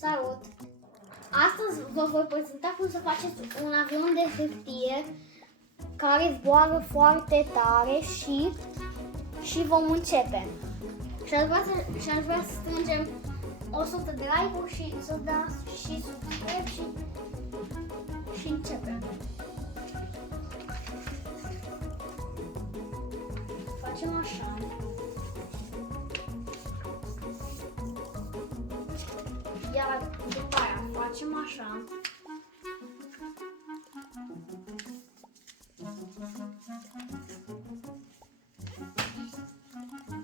Salut! Astăzi vă voi prezenta cum să faceți un avion de hârtie care zboară foarte tare și vom începe. Și aș vrea să strângem 100 de like-uri și să dați și subscribe și începem. Facem așa. Iar după aia facem așa.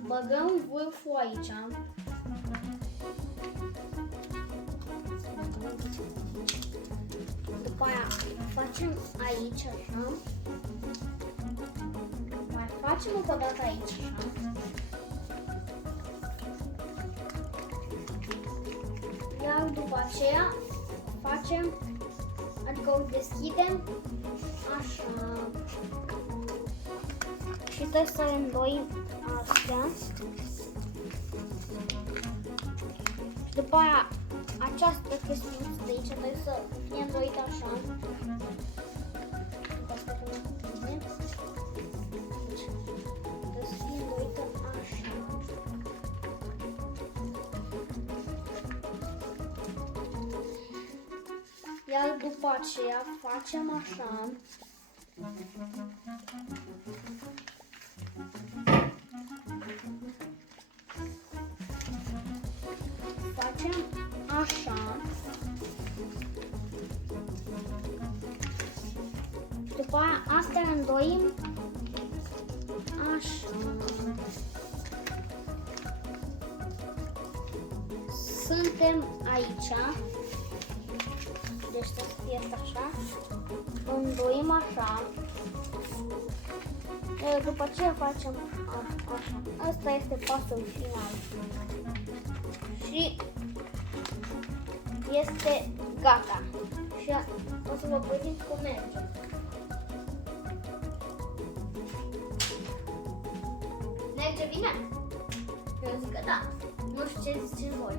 Băgăm vârful aici. După aia facem aici așa. Mai facem încă o dată aici așa. Iar după aceea facem, adică o deschidem așa. Și trebuie să le îndoim astea. Și după aia această chestiune de aici trebuie să fie îndoită așa. Deci, trebuie să fie îndoită așa. Iar după aceea facem așa. Facem așa. După aia astea le îndoim așa. Suntem aici. Deci să fie așa. Îndoim așa. După aceea facem așa. Asta este pasul final. Și este gata. Și o să vă prezint cum merge. Merge bine? Eu zic că da. Nu știu ce ziceți voi.